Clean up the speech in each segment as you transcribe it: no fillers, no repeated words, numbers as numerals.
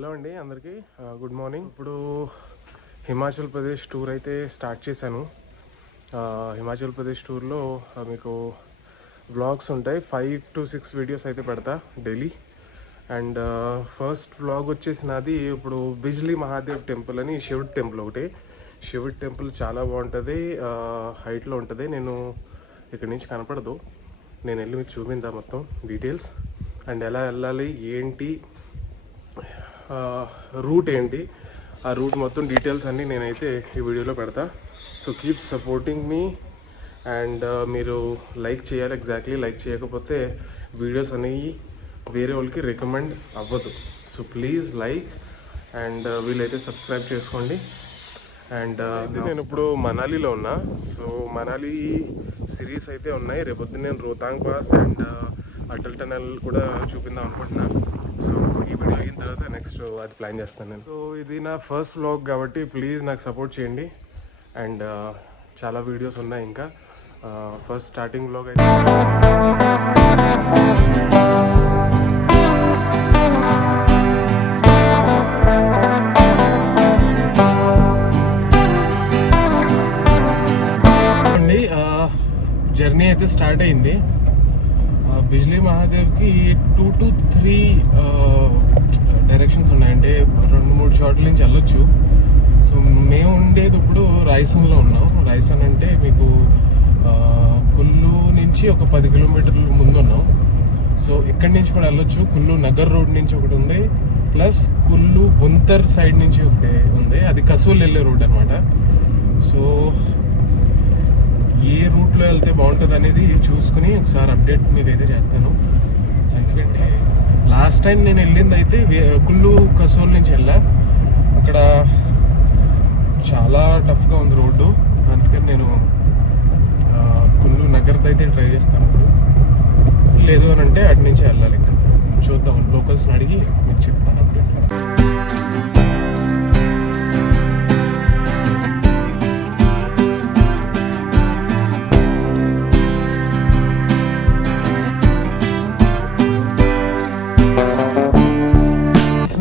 Hello అండి అందరికీ good morning. ఇప్పుడు హిమాచల్ ప్రదేశ్ టూర్ అయితే స్టార్ట్ చేశాను. హిమాచల్ ప్రదేశ్ టూర్లో మీకు వ్లాగ్స్ ఉంటాయి. 5 to 6 వీడియోస్ అయితే పెడతా డైలీ. అండ్ ఫస్ట్ వ్లాగ్ వచ్చేసి నాది ఇప్పుడు బిజ్లీ మహాదేవ్ టెంపుల్ అని శివుడి టెంపుల్ ఒకటి. శివుడి టెంపుల్ చాలా బాగుంటుంది, హైట్లో ఉంటుంది. నేను ఇక్కడి నుంచి కనపడదు, నేను వెళ్ళి మీకు చూపిందా మొత్తం డీటెయిల్స్ అండ్ ఎలా వెళ్ళాలి ఏంటి, రూట్ ఏంటి, ఆ రూట్ మొత్తం డీటెయిల్స్ అన్నీ నేనైతే ఈ వీడియోలో పెడతా. So keep supporting me and మీరు లైక్ చేయాలి. ఎగ్జాక్ట్లీ లైక్ చేయకపోతే వీడియోస్ అనేవి వేరే వాళ్ళకి రికమెండ్ అవ్వదు. సో ప్లీజ్ లైక్ అండ్ వీళ్ళైతే సబ్స్క్రైబ్ చేసుకోండి. అండ్ నేను ఇప్పుడు మనాలిలో ఉన్నా. సో మనాలి సిరీస్ అయితే ఉన్నాయి. రేపొద్దు నేను Rohtang pass and Atal tunnel కూడా చూపిందాం అనుకుంటున్నా. సో ఈ వీడియో అయిన తర్వాత నెక్స్ట్ అది ప్లాన్ చేస్తాను నేను. సో ఇది నా ఫస్ట్ వ్లాగ్ కాబట్టి ప్లీజ్ నాకు సపోర్ట్ చేయండి. అండ్ చాలా వీడియోస్ ఉన్నాయి ఇంకా. ఫస్ట్ స్టార్టింగ్ వ్లాగ్ అయితే జర్నీ అయితే స్టార్ట్ అయింది. బిజ్లీ మహాదేవ్కి 2 to 3 డైరెక్షన్స్ ఉన్నాయి, అంటే 2-3 చోట్ల నుంచి వెళ్ళొచ్చు. సో మేము ఉండేది ఇప్పుడు రాయసన్లో ఉన్నాం. రాయసన్ అంటే మీకు కుల్లు నుంచి ఒక 10 కిలోమీటర్ల ముందు ఉన్నాం. సో ఇక్కడి నుంచి కూడా వెళ్ళొచ్చు. కుల్లు నగర్ రోడ్ నుంచి ఒకటి ఉంది, ప్లస్ కుల్లు బుంతర్ సైడ్ నుంచి ఒకటి ఉంది, అది కసోల్ వెళ్ళే రూట్ అనమాట. సో ఏ రూట్లో వెళ్తే బాగుంటుంది అనేది చూసుకుని ఒకసారి అప్డేట్ మీకైతే చేస్తాను. ఎందుకంటే లాస్ట్ టైం నేను వెళ్ళింది అయితే కుల్లు కసోల్ నుంచి వెళ్ళా. అక్కడ చాలా టఫ్గా ఉంది రోడ్డు, అందుకని నేను కుల్లు నగర్ది అయితే ట్రై చేస్తాను. ఇప్పుడు లేదు అని అంటే అటు నుంచి వెళ్ళాలి. ఇంకా చూద్దాం, లోకల్స్ని అడిగి మీకు చెప్తాను అప్డేట్.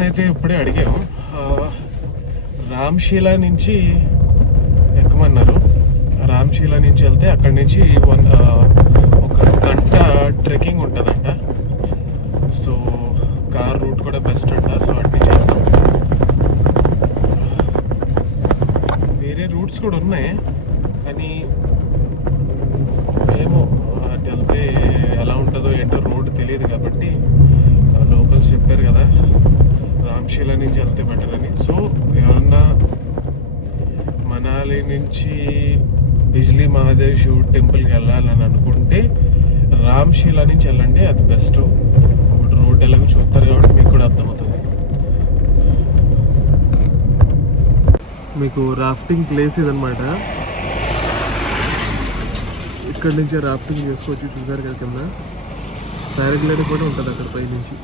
అయితే ఇప్పుడే అడిగాము, రామ్షీలా నుంచి ఎక్కమన్నారు. రామ్షీలా నుంచి వెళ్తే అక్కడి నుంచి 1 గంట ట్రెక్కింగ్ ఉంటుందంట. సో కార్ రూట్ కూడా బెస్ట్ అంట. సో అటు నుంచి వెళ్తాం. వేరే రూట్స్ కూడా ఉన్నాయి, కానీ ఏమో అటు వెళ్తే ఎలా ఉంటుందో ఏంటో రోడ్డు తెలియదు కాబట్టి లోకల్స్ చెప్పారు కదా రామ్షీలా నుంచి వెళ్తే బెటర్ అని. సో ఎవరన్నా మనాలి నుంచి బిజ్లీ మహాదేవ్ శివుడు టెంపుల్కి వెళ్ళాలని అనుకుంటే రామ్షీలా నుంచి వెళ్ళండి, అది బెస్ట్. ఇప్పుడు రోడ్ ఎలాగో చూస్తారు కాబట్టి మీకు కూడా అర్థమవుతుంది. మీకు రాఫ్టింగ్ ప్లేస్ ఇదనమాట. ఇక్కడ నుంచి రాఫ్టింగ్ చేసుకోవచ్చు. చూసారు కదా కింద పారాగ్లైడింగ్ కూడా ఉంటుంది అక్కడ పై నుంచి.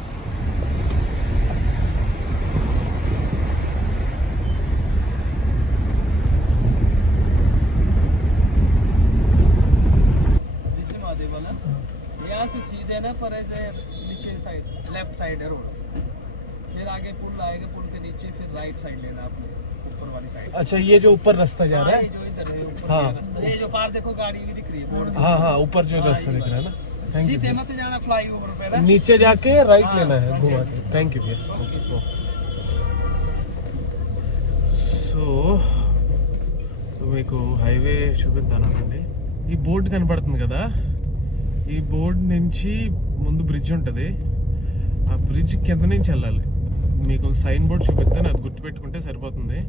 पर ऐसे नीचे साइड लेफ्ट साइड है रोड, फिर आगे पुल आएगा, पुल के नीचे फिर राइट साइड लेना आपने, ऊपर वाली साइड. अच्छा, ये जो ऊपर रास्ता जा रहा है, जो इधर है ऊपर हाँ. रास्ता, ये जो पार देखो गाड़ी भी दिख रही है बोर्ड. हाँ हाँ, ऊपर जो रास्ता दिख रहा है ना. Thank you. सीधे मत जाना, फ्लाई ओवर पे ना, नीचे जाके राइट लेना है घुमा के. थैंक यू भैया. సో మీకు హైవే చూపిద్దానండి. ఈ బోర్డు కనపడుతుంది కదా, ఈ బోర్డు నుంచి ముందు బ్రిడ్జ్ ఉంటుంది. ఆ బ్రిడ్జ్ కింద నుంచి వెళ్ళాలి. మీకు ఒక సైన్ బోర్డ్ చూపిస్తాను, అది గుర్తుపెట్టుకుంటే సరిపోతుంది.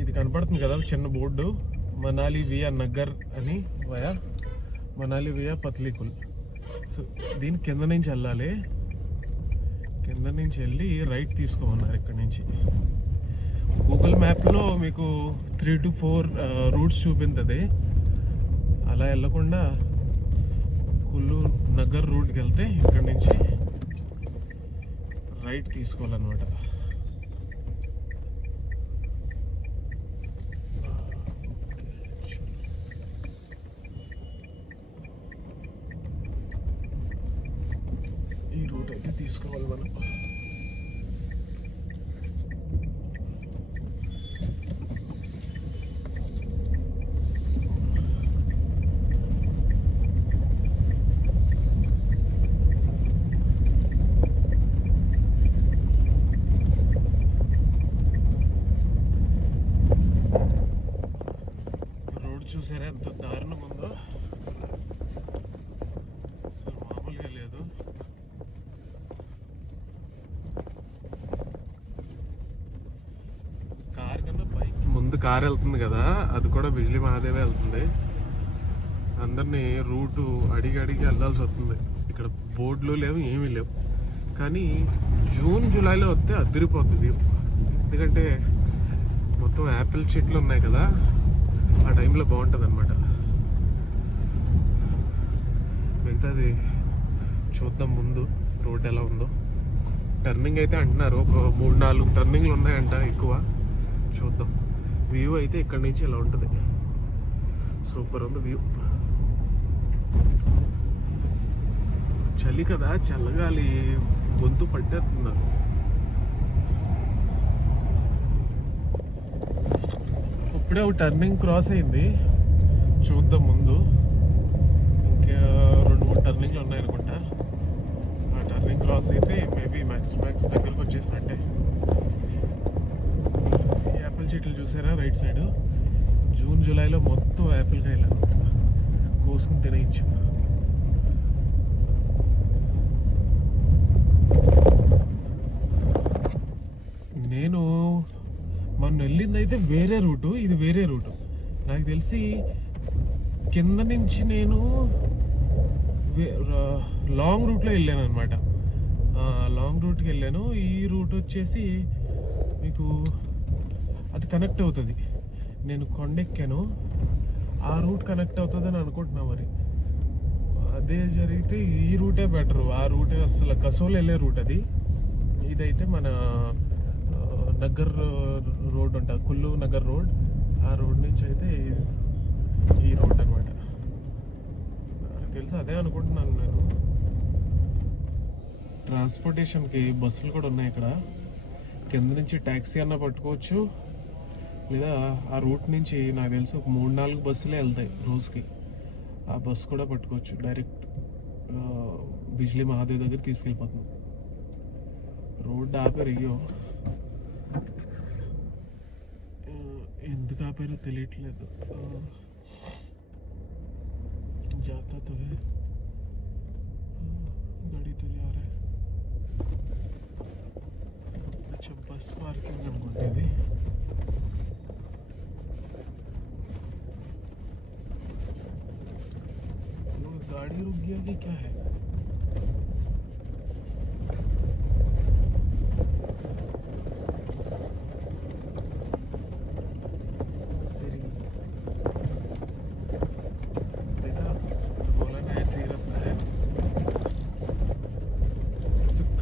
ఇది కనపడుతుంది కదా చిన్న బోర్డు, మనాలి వియా నగర్ అని, వయా మనాలి వియా పత్లీకుల్. సో దీని కింద నుంచి వెళ్ళాలి. కింద నుంచి వెళ్ళి రైట్ తీసుకోమన్నారు ఇక్కడ నుంచి. గూగుల్ మ్యాప్లో మీకు 3 to 4 రూట్స్ చూపించదు. అలా వెళ్ళకుండా కుల్లు నగర్ రూట్కి వెళ్తే ఇక్కడ నుంచి రైట్ తీసుకోవాలన్నమాట. అయితే తీసుకోవాలి మనం. రోడ్ చూసారా ఎంత దారుణం ఉందో, అసలు మామూలుగా లేదు. కార్ కన్నా బైక్ ముందు కార్ వెళ్తుంది కదా, అది కూడా బిజ్లీ మహాదేవే వెళ్తుంది. అందరినీ రూటు అడిగి అడిగి వెళ్ళాల్సి వస్తుంది. ఇక్కడ బోర్డులు లేవు, ఏమీ లేవు. కానీ జూన్ జూలైలో వస్తే అదిరిపోతుంది వ్యూ. ఎందుకంటే మొత్తం యాపిల్ చెట్లు ఉన్నాయి కదా, ఆ టైంలో బాగుంటుంది అనమాట. మిగతాది చూద్దాం ముందు రోడ్ ఎలా ఉందో. టర్నింగ్ అయితే అంటున్నారు, ఒక 3-4 టర్నింగ్లు ఉన్నాయంట ఎక్కువ. చూద్దాం. వ్యూ అయితే ఇక్కడ నుంచి ఇలా ఉంటుంది. సూపర్ ఉంది వ్యూ. చలి కదా, చల్లగాలి గొంతు పట్టేస్తున్నారు. ఇప్పుడే ఒక టర్నింగ్ క్రాస్ అయింది, చూద్దాం ముందు. ఇంకా 2-3 టర్నింగ్లు ఉన్నాయనుకుంటా. ఆ టర్నింగ్ క్రాస్ అయితే మేబీ మ్యాక్స్ దగ్గరకు వచ్చేసినట్టే. యాపిల్ చెట్లు చూసారా రైట్ సైడ్? జూన్ జూలైలో మొత్తం యాపిల్ కాయలు అనమాట, కోసుకుని తినేయచ్చు. నేను మొన్న వెళ్ళింది అయితే వేరే రూటు, ఇది వేరే రూటు. నాకు తెలిసి కింద నుంచి నేను లాంగ్ రూట్లో వెళ్ళాను అనమాట. లాంగ్ రూట్కి వెళ్ళాను. ఈ రూట్ వచ్చేసి మీకు అది కనెక్ట్ అవుతుంది. నేను కొండెక్కాను, ఆ రూట్ కనెక్ట్ అవుతుంది అని అనుకుంటున్నా. మరి అదే జరిగితే ఈ రూటే బెటరు. ఆ రూటే అసలు కసోలు వెళ్ళే రూట్ అది. ఇదైతే మన నగర్ రోడ్ ఉంటుంది, కుల్లు నగర్ రోడ్. ఆ రోడ్ నుంచి అయితే ఈ రోడ్ అనమాట. నాకు తెలుసు అదే అనుకుంటున్నాను నేను. ట్రాన్స్పోర్టేషన్కి బస్సులు కూడా ఉన్నాయి ఇక్కడ. కింద నుంచి ట్యాక్సీ అన్న పట్టుకోవచ్చు, లేదా ఆ రూట్ నుంచి నాకు తెలిసి ఒక 3-4 బస్సులే వెళ్తాయి రోజుకి. ఆ బస్సు కూడా పట్టుకోవచ్చు. డైరెక్ట్ బిజ్లీ మహాదేవ్ దగ్గర తీసుకెళ్ళిపోతున్నాం. రోడ్ ఆపారు, అయ్యో ఎందుకు ఆపారో తెలియట్లేదు. जाता तो है, गाड़ी तो जा रहा है. अच्छा बस पार्किंग అనుకుంటే ఇది. गाड़ी रुक गया कि क्या है?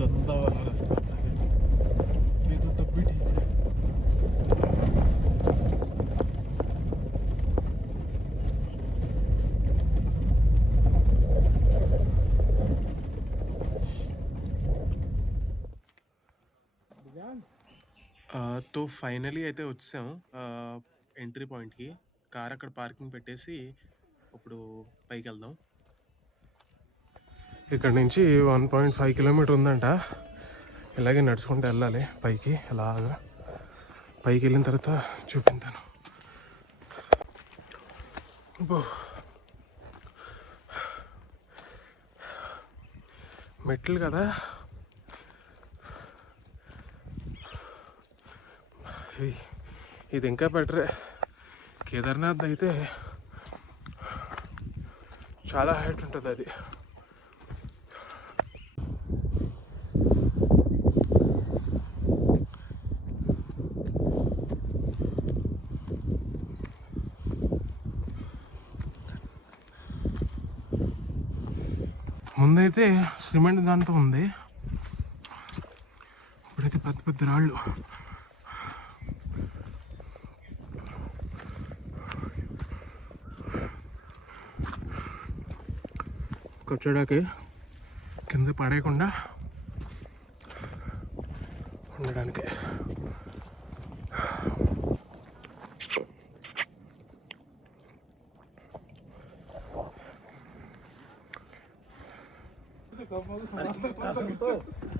गंदा वाला रास्ता था, ये तो तब भी ठीक है. तो ఫైనలీ అయితే వచ్చాం ఎంట్రీ పాయింట్కి. కార్ అక్కడ పార్కింగ్ పెట్టేసి ఇప్పుడు పైకి వెళ్దాం. ఇక్కడ నుంచి 1.5 కిలోమీటర్ ఉందంట. ఇలాగే నడుచుకుంటూ వెళ్ళాలి పైకి. అలాగా పైకి వెళ్ళిన తర్వాత చూపించాను. మెట్లు కదా, ఇది ఇంకా బెటరే. కేదార్నాథ్ అయితే చాలా హైట్ ఉంటుంది అది. ముందైతే సిమెంట్ దాంతో ఉంది, ఇప్పుడైతే పెద్ద పెద్ద రాళ్ళు. కట్టడాకి కింద పడేయకుండా ఉండడానికి.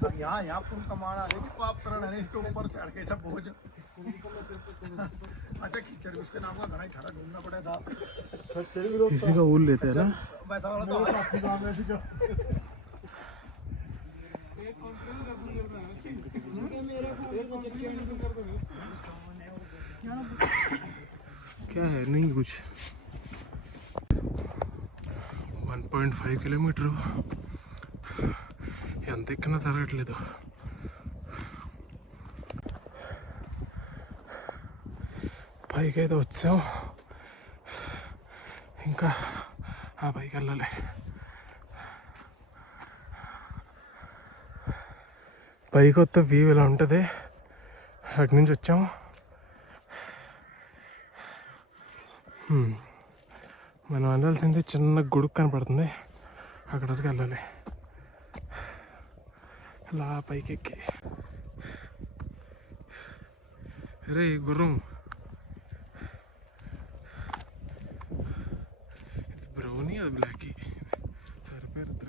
तो यहाँ पुल कमाना है कि आप तरह है इसके ऊपर चढ़ के सब बोझ अच्छा कीचड़ उसके नाम का घना ही खड़ा ढूंढना पड़ा था किसी का ऊल लेते हैं ना. वैसा वाला तो क्या है नहीं कुछ. 1.5 కిలోమీటరు ఎంత ఎక్కినా తరగట్లేదు. పైకి అయితే వచ్చాం, ఇంకా ఆ పైకి వెళ్ళాలి. పైకి వస్తే వ్యూ ఇలా ఉంటుంది. అటు నుంచి వచ్చాం. మనం వెళ్ళాల్సింది చిన్న గుడుకు కనపడుతుంది, అక్కడ వరకు వెళ్ళాలి. అలా పైకి ఎక్కి అరే గుర్రం బ్రౌనీ అది బ్లాకీ సరిపోయారు ఇద్దరు.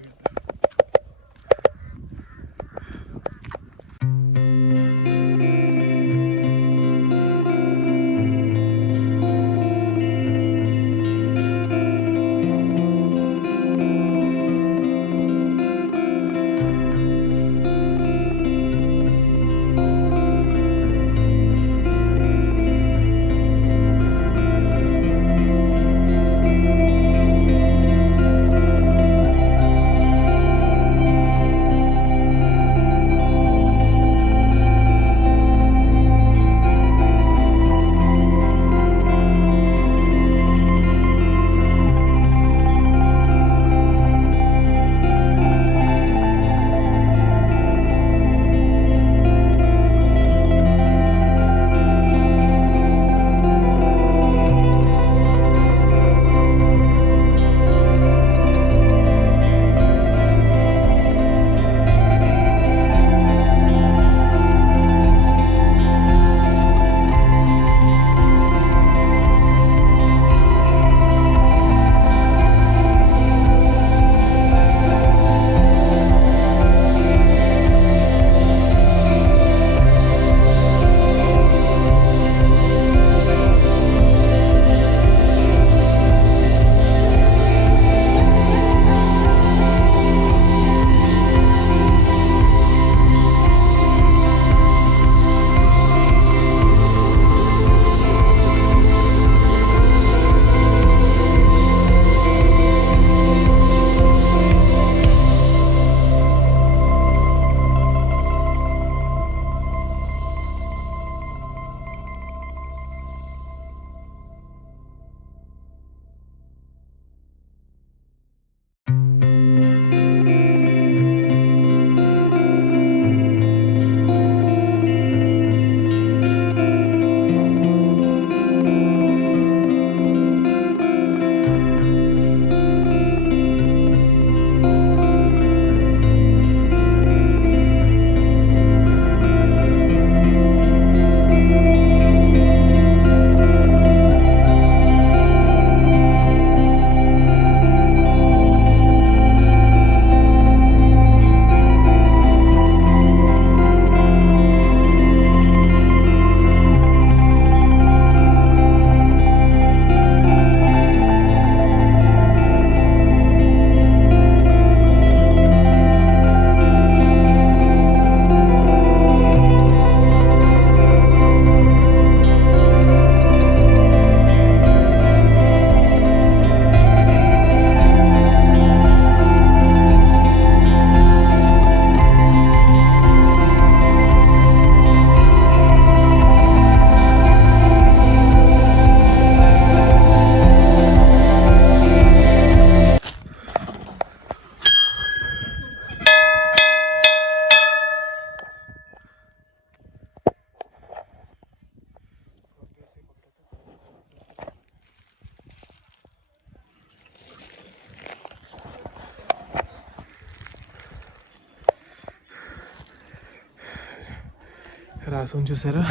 రాసం చూసారా,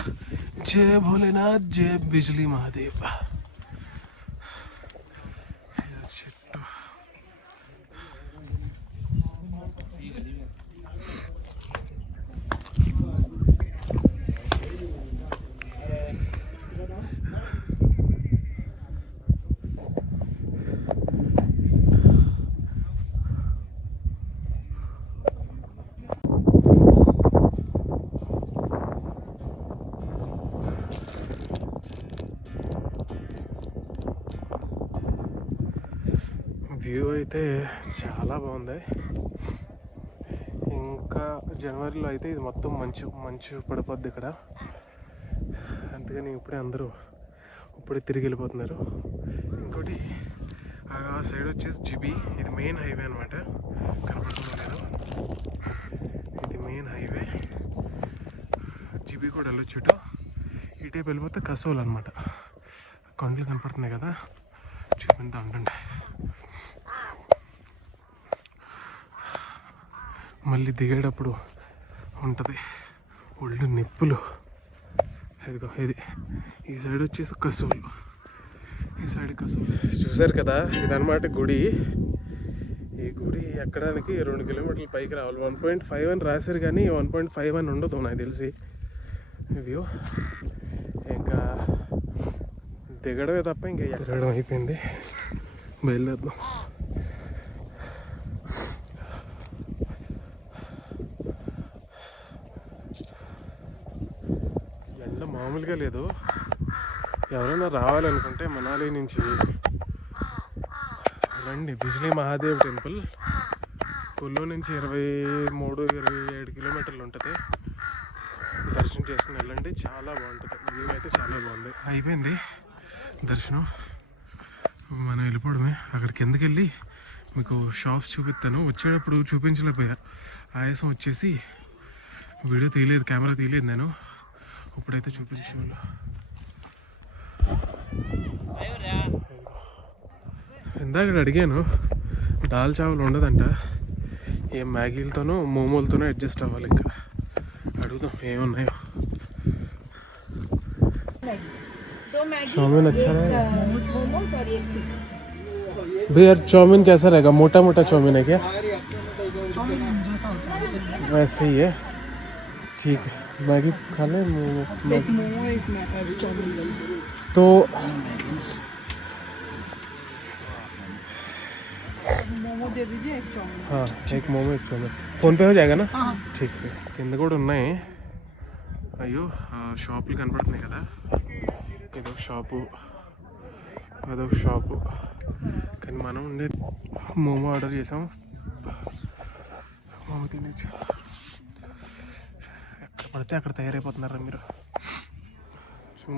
జయ భోలేనాథ్ జయ బిజ్లీ మహాదేవ్. చెట్టు వ్యూ అయితే చాలా బాగుంది. ఇంకా జనవరిలో అయితే ఇది మొత్తం మంచు పడిపోద్ది ఇక్కడ. అందుకని ఇప్పుడే అందరూ తిరిగి వెళ్ళిపోతున్నారు. ఇంకోటి ఆ సైడ్ వచ్చేసి జిబి, ఇది మెయిన్ హైవే అనమాట. కనపడుతుందో లేదు, ఇది మెయిన్ హైవే. జిబి కూడా వెళ్ళొచ్చు. ఇటే వెళ్ళిపోతే కసోల్ అనమాట. కొండలు కనపడుతున్నాయి కదా, చూపిద్దాం ఉండండి. మళ్ళీ దిగేటప్పుడు ఉంటుంది ఒళ్ళు నిప్పులు. ఇదిగో ఇది ఈ సైడ్ వచ్చేసి కసూలు, ఈ సైడ్ కసూలు. చూసారు కదా, ఇదన్నమాట గుడి. ఈ గుడి ఎక్కడానికి 2 కిలోమీటర్ల పైకి రావాలి. 1.5 అని రాశారు కానీ 1.5 అని ఉండదు నాకు తెలిసి. వ్యూ ఇంకా దిగడమే తప్ప ఇంకా తిరగడం అయిపోయింది. బయలుదేద్దాం. ఎండ మామూలుగా లేదు. ఎవరైనా రావాలనుకుంటే మనాలి నుంచి రండి. బిజ్లీ మహాదేవ్ టెంపుల్ కుల్లు నుంచి 23-27 కిలోమీటర్లు ఉంటుంది. దర్శనం చేసుకుని వెళ్ళండి, చాలా బాగుంటుంది. వ్యూ అయితే చాలా బాగుంది. అయిపోయింది దర్శనం, మనం వెళ్ళిపోవడమే. అక్కడ కిందకి వెళ్ళి మీకు షాప్స్ చూపిస్తాను. వచ్చేటప్పుడు చూపించలేకపోయా, ఆయాసం వచ్చేసి వీడియో తీయలేదు, కెమెరా తీయలేదు నేను. ఇప్పుడైతే చూపించాను. ఇందాక అడిగాను, దాల్ చావల్ ఉండదంట. ఏం మ్యాగీలతోనో మోమోలతోనో అడ్జస్ట్ అవ్వాలి. ఇంకా అడుగుదాం ఏమున్నాయో. चाउमीन अच्छा रहेगा भैया? चाउमीन कैसा रहेगा? मोटा मोटा चाउमीन है क्या? वैसे ही है, ठीक है. मैगी खा लें, तो मोमो दे दीजिए, एक चाउमीन. हाँ, एक मोमो एक चाउमीन. फोन पे हो जाएगा ना? ठीक है. కింద కూడా ఉన్నాయి. అయ్యో షాపులు కనపడుతున్నాయి కదా, ఇదొక షాపు అదొక షాపు. కానీ మనం ఉండే మోమో ఆర్డర్ చేసాం. మోమో తినచ్చు. ఎక్కడ పడితే అక్కడ తయారైపోతున్నారా మీరు.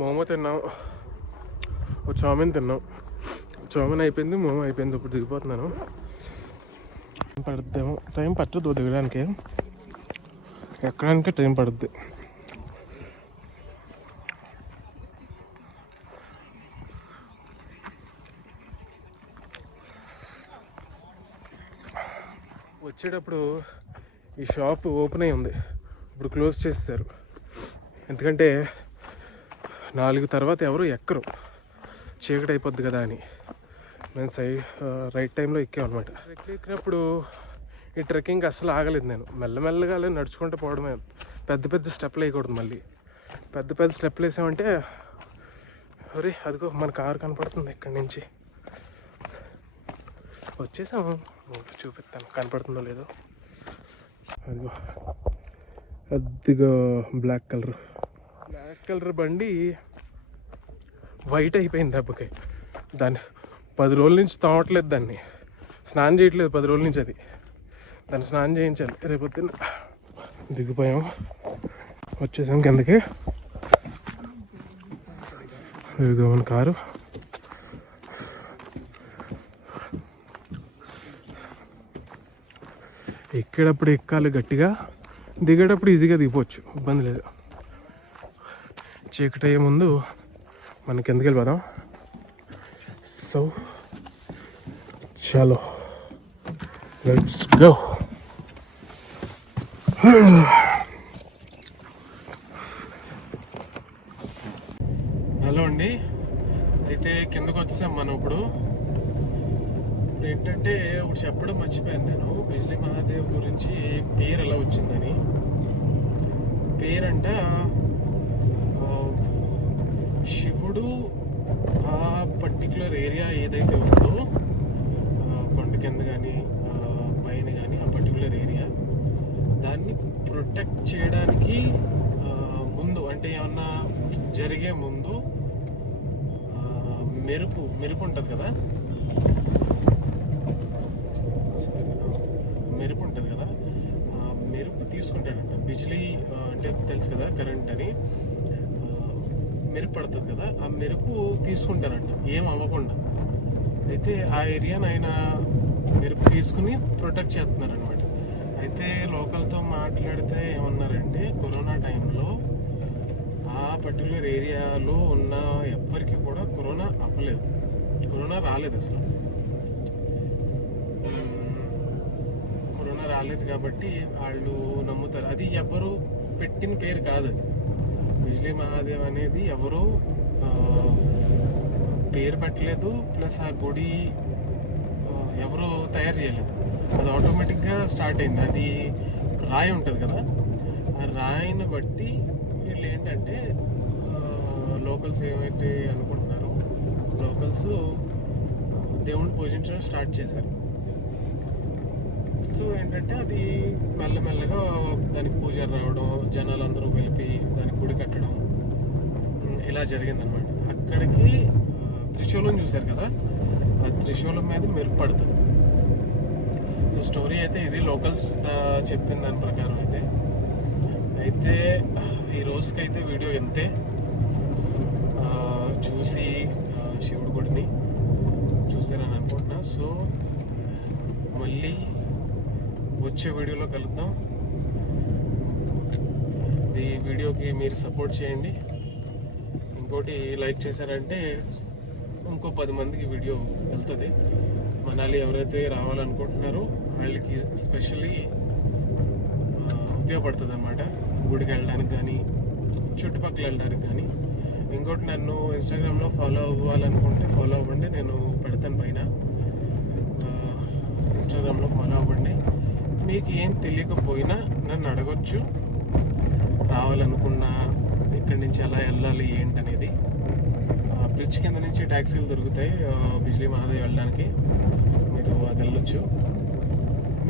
మోమో తిన్నాం, ఒక చాउमीन తిన్నాం. చాउमीन అయిపోయింది, మోమో అయిపోయింది. ఇప్పుడు దిగిపోతున్నాను. పడుద్దేమో, టైం పట్టదు దిగడానికి, ఎక్కడానికి టైం పడుద్ది. వచ్చేటప్పుడు ఈ షాప్ ఓపెన్ అయి ఉంది, ఇప్పుడు క్లోజ్ చేస్తారు. ఎందుకంటే 4 తర్వాత ఎవరు ఎక్కరు, చీకటి అయిపోద్ది కదా అని. మేము రైట్ టైంలో ఎక్కాం అనమాట. ఎక్కినప్పుడు ఈ ట్రెక్కింగ్ అస్సలు ఆగలేదు నేను. మెల్లమెల్లగా నడుచుకుంటూ పోవడమే. పెద్ద పెద్ద స్టెప్లు వేయకూడదు. మళ్ళీ పెద్ద పెద్ద స్టెప్లు వేసామంటే అరే అదిగో మన కారు కనపడుతుంది ఇక్కడి నుంచి. వచ్చేసాము, చూపిస్తాను కనపడుతుందో లేదో. అదిగో బ్లాక్ కలర్ బండి వైట్ అయిపోయింది దెబ్బకి. దాన్ని 10 రోజుల నుంచి తోమట్లేదు, దాన్ని స్నానం చేయట్లేదు 10 రోజుల నుంచి. దాన్ని స్నానం చేయించాలి రేపొద్దున. దిగిపోయాము, వచ్చేసాం కిందకి. ఇదిగో మన కారు. ఎక్కేటప్పుడు ఎక్కాలి గట్టిగా, దిగేటప్పుడు ఈజీగా దిగిపోవచ్చు, ఇబ్బంది లేదు. చీకటి అయ్యే ముందు మనం కిందకి వెళ్ళిపోదాం. సో చలో లెట్స్ గో. మనం ఇప్పుడు ఏంటంటే ఇప్పుడు చెప్పడం మర్చిపోయాను నేను బిజ్లీ మహాదేవ్ గురించి పేరు ఎలా వచ్చిందని. పేరంట శివుడు ఆ పర్టికులర్ ఏరియా ఏదైతే ఉందో కొండ కింద కానీ పైన కానీ ఆ పర్టికులర్ ఏరియా దాన్ని ప్రొటెక్ట్ చేయడానికి ముందు అంటే ఏమన్నా జరిగే ముందు మెరుపు ఉంటుంది కదా, మెరుపు ఉంటుంది కదా, మెరుపు తీసుకుంటాడంట. బిజ్లీ అంటే తెలుసు కదా కరెంట్ అని, మెరుపు పడుతుంది కదా, ఆ మెరుపు తీసుకుంటారంట ఏం అవ్వకుండా. అయితే ఆ ఏరియాని ఆయన మెరుపు తీసుకుని ప్రొటెక్ట్ చేస్తున్నారు అనమాట. అయితే లోకల్తో మాట్లాడితే ఏమన్నారంటే కరోనా టైంలో ఆ పర్టికులర్ ఏరియాలో ఉన్న ఎవ్వరికి కూడా కరోనా అవ్వలేదు, కరోనా రాలేదు అసలు. కరోనా రాలేదు కాబట్టి వాళ్ళు నమ్ముతారు. అది ఎవరు పెట్టిన పేరు కాదు, అది బిజ్లీ మహాదేవ్ అనేది ఎవరు పేరు పెట్టలేదు. ప్లస్ ఆ గుడి ఎవరు తయారు చేయలేదు, అది ఆటోమేటిక్గా స్టార్ట్ అయింది. అది రాయి ఉంటుంది కదా, ఆ రాయిని బట్టి వీళ్ళు ఏంటంటే లోకల్స్ ఏమైతే అనుకుంటున్నారో లోకల్స్ దేవుడిని పూజించడం స్టార్ట్ చేశారు. సో ఏంటంటే అది మెల్లమెల్లగా దానికి పూజలు రావడం, జనాలందరూ కలిపి దానికి గుడి కట్టడం ఇలా జరిగిందనమాట. అక్కడికి త్రిశూలం చూశారు కదా, ఆ త్రిశూలం మీద మెరుపు పడుతుంది. సో స్టోరీ అయితే ఇది లోకల్స్ చెప్పిన దాని ప్రకారం అయితే ఈ రోజుకైతే వీడియో ఎంతే. చూసి శివుడి గుడిని చూసారని అనుకుంటున్నా. సో మళ్ళీ వచ్చే వీడియోలో కలుద్దాం. ఈ వీడియోకి మీరు సపోర్ట్ చేయండి. ఇంకోటి లైక్ చేశారంటే ఇంకో 10 మందికి వీడియో వెళ్తుంది. మనాలి ఎవరైతే రావాలనుకుంటున్నారో వాళ్ళకి స్పెషల్లీ ఉపయోగపడుతుంది అన్నమాట, గుడికి వెళ్ళడానికి కానీ చుట్టుపక్కల వెళ్ళడానికి కానీ. ఇంకోటి నన్ను ఇన్స్టాగ్రామ్లో ఫాలో అవ్వాలనుకుంటే ఫాలో అవ్వండి, నేను పెడతాను పైన. ఇన్స్టాగ్రామ్లో ఫాలో అవ్వండి. మీకు ఏం తెలియకపోయినా నన్ను అడగొచ్చు, రావాలనుకున్నా ఇక్కడి నుంచి ఎలా వెళ్ళాలి ఏంటనేది. బ్రిడ్జ్ కింద నుంచి ట్యాక్సీలు దొరుకుతాయి బిజ్లీ మహాదేవ్ వెళ్ళడానికి, మీరు అది వెళ్ళొచ్చు.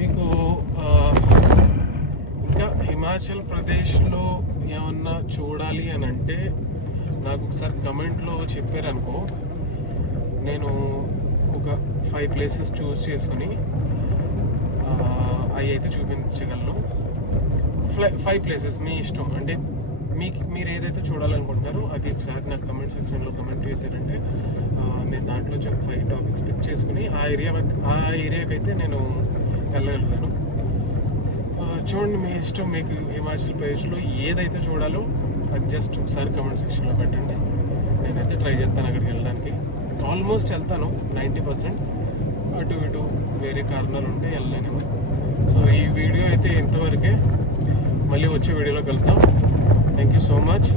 మీకు ఇంకా హిమాచల్ ప్రదేశ్లో ఏమన్నా చూడాలి అని అంటే నాకు ఒకసారి కమెంట్లో చెప్పారనుకో, నేను ఒక 5 ప్లేసెస్ చూస్ చేసుకుని అవి అయితే చూపించగలను. 5 ప్లేసెస్ మీ ఇష్టం, అంటే మీరు ఏదైతే చూడాలనుకుంటున్నారో అది ఒకసారి నాకు కమెంట్ సెక్షన్లో కమెంట్ చేశారంటే నేను దాంట్లో ఒక 5 టాపిక్స్ పిక్ చేసుకుని ఆ ఏరియాకి అయితే నేను వెళ్ళగలుగుతాను. చూడండి, మీ ఇష్టం. మీకు హిమాచల్ ప్రదేశ్లో ఏదైతే చూడాలో అది జస్ట్ ఒకసారి కమెంట్ సెక్షన్లో పెట్టండి. నేనైతే ట్రై చేస్తాను అక్కడికి వెళ్ళడానికి. ఆల్మోస్ట్ వెళ్తాను 90%. అటు ఇటు వేరే కారణాలు ఉంటే వెళ్ళలేనేమో. సో ఈ వీడియో అయితే ఇంతవరకే. మళ్ళీ వచ్చే వీడియోలో కలుద్దాం. Thank you so much.